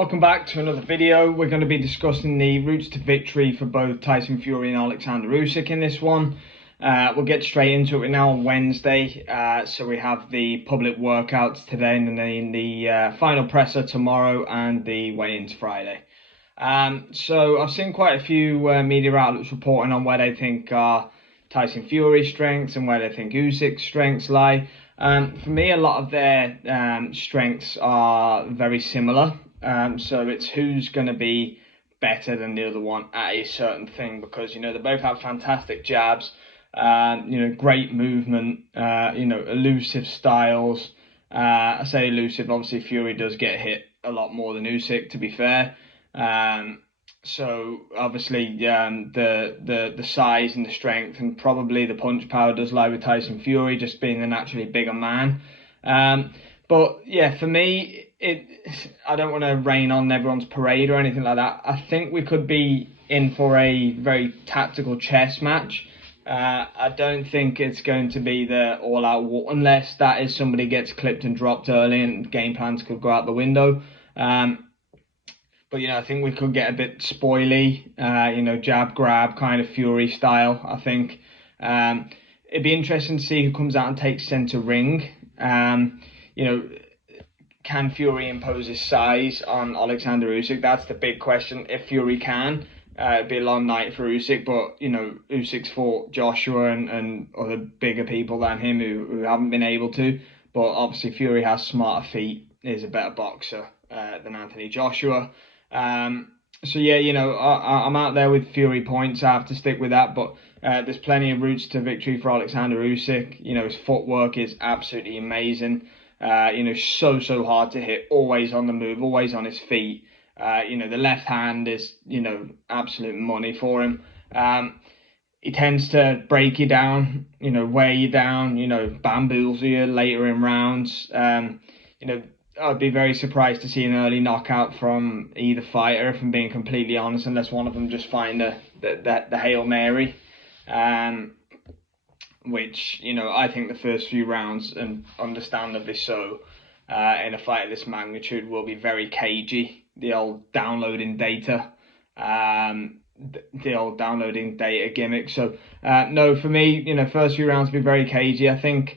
Welcome back to another video. We're going to be discussing the routes to victory for both Tyson Fury and Oleksandr Usyk in this one. We'll get straight into it. We're now on Wednesday, so we have the public workouts today and then the final presser tomorrow and the weigh-ins Friday. So I've seen quite a few media outlets reporting on where they think Tyson Fury's strengths and where they think Usyk's strengths lie. For me, a lot of their strengths are very similar. So it's who's going to be better than the other one at a certain thing, because they both have fantastic jabs, great movement, elusive styles. I say elusive, obviously Fury does get hit a lot more than Usyk, to be fair. So obviously the size and the strength and probably the punch power does lie with Tyson Fury, just being the naturally bigger man. But yeah, for me, I don't want to rain on everyone's parade or anything like that. I think we could be in for a very tactical chess match. I don't think it's going to be the all-out war, unless that is somebody gets clipped and dropped early and game plans could go out the window. But I think we could get a bit spoily, jab grab kind of Fury style. I think it'd be interesting to see who comes out and takes centre ring. Can Fury impose his size on Oleksandr Usyk? That's the big question. If Fury can, it'd be a long night for Usyk, but Usyk's fought Joshua and other bigger people than him who haven't been able to. But obviously Fury has smarter feet, is a better boxer than Anthony Joshua. So yeah, I'm out there with Fury points. I have to stick with that, but there's plenty of routes to victory for Oleksandr Usyk. His footwork is absolutely amazing. So hard to hit, always on the move, always on his feet. The left hand is, absolute money for him. He tends to break you down, wear you down, bamboozle you later in rounds. I'd be very surprised to see an early knockout from either fighter, if I'm being completely honest, unless one of them just find the Hail Mary. Which, I think the first few rounds, and understandably so, in a fight of this magnitude, will be very cagey. The old downloading data, gimmick. So, no, for me, first few rounds will be very cagey. I think,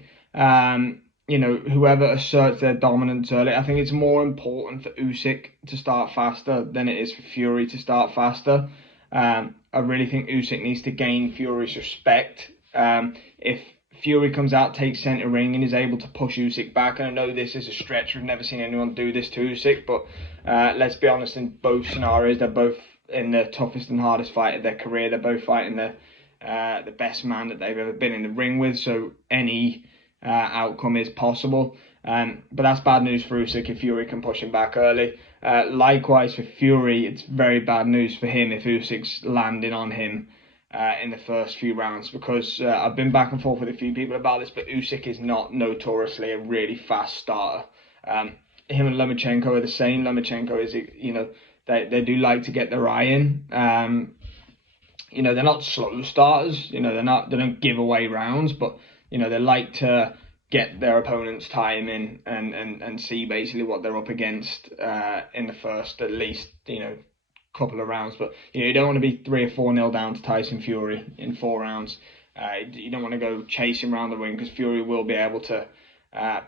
whoever asserts their dominance early, I think it's more important for Usyk to start faster than it is for Fury to start faster. I really think Usyk needs to gain Fury's respect. If Fury comes out, takes centre ring and is able to push Usyk back, and I know this is a stretch, we've never seen anyone do this to Usyk, but let's be honest, in both scenarios, they're both in the toughest and hardest fight of their career. They're both fighting the best man that they've ever been in the ring with, so any outcome is possible. But that's bad news for Usyk if Fury can push him back early. Likewise for Fury, it's very bad news for him if Usyk's landing on him in the first few rounds, because I've been back and forth with a few people about this, but Usyk is not notoriously a really fast starter. Him and Lomachenko are the same. Lomachenko is, they do like to get their eye in. They're not slow starters. They don't give away rounds, but they like to get their opponent's time in and see basically what they're up against in the first, at least, couple of rounds. But you don't want to be 3 or 4-0 down to Tyson Fury in 4 rounds. You don't want to go chasing around the ring, because Fury will be able to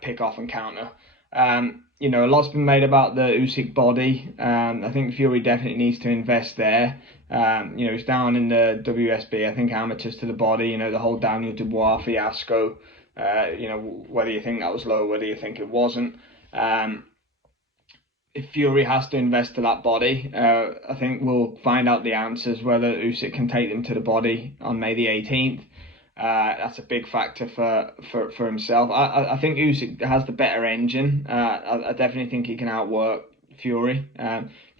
pick off and counter. A lot's been made about the Usyk body. I think Fury definitely needs to invest there. He's down in the WSB, I think amateurs to the body, the whole Daniel Dubois fiasco. Whether you think that was low, whether you think it wasn't. If Fury has to invest to that body, I think we'll find out the answers, whether Usyk can take them to the body on May the 18th. That's a big factor for himself. I think Usyk has the better engine. I definitely think he can outwork Fury.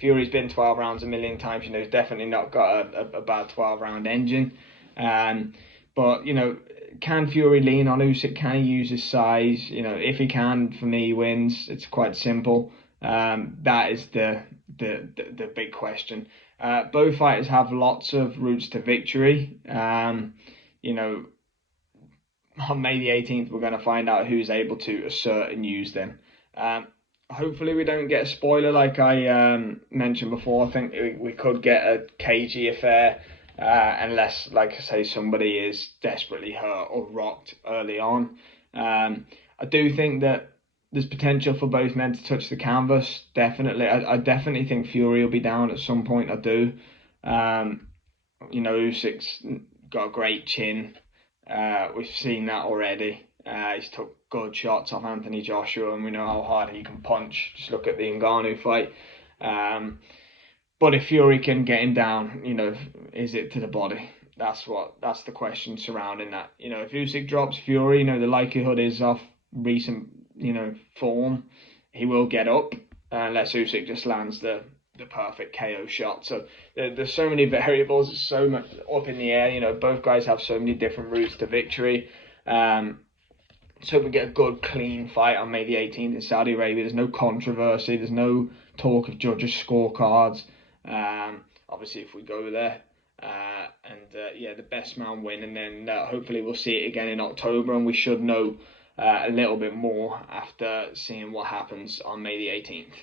Fury's been 12 rounds a million times. He's definitely not got a bad 12-round engine. But can Fury lean on Usyk? Can he use his size? If he can, for me, he wins. It's quite simple. That is the big question. Both fighters have lots of routes to victory. On May the 18th, we're going to find out who's able to assert and use them. hopefully we don't get a spoiler like I mentioned before. I think we could get a cagey affair, unless, like I say, somebody is desperately hurt or rocked early on. I do think that there's potential for both men to touch the canvas. Definitely, I definitely think Fury will be down at some point. I do. Um, Usyk's got a great chin. We've seen that already. He's took good shots off Anthony Joshua, and we know how hard he can punch. Just look at the Ngannou fight. But if Fury can get him down, is it to the body? That's the question surrounding that. If Usyk drops Fury, the likelihood is off recent, form, he will get up unless Usyk just lands the perfect KO shot. So there's so many variables. It's so much up in the air. Both guys have so many different routes to victory. So we get a good, clean fight on May the 18th in Saudi Arabia. There's no controversy. There's no talk of judges' scorecards. Obviously, if we go there, the best man win, and then hopefully we'll see it again in October, and we should know a little bit more after seeing what happens on May the 18th.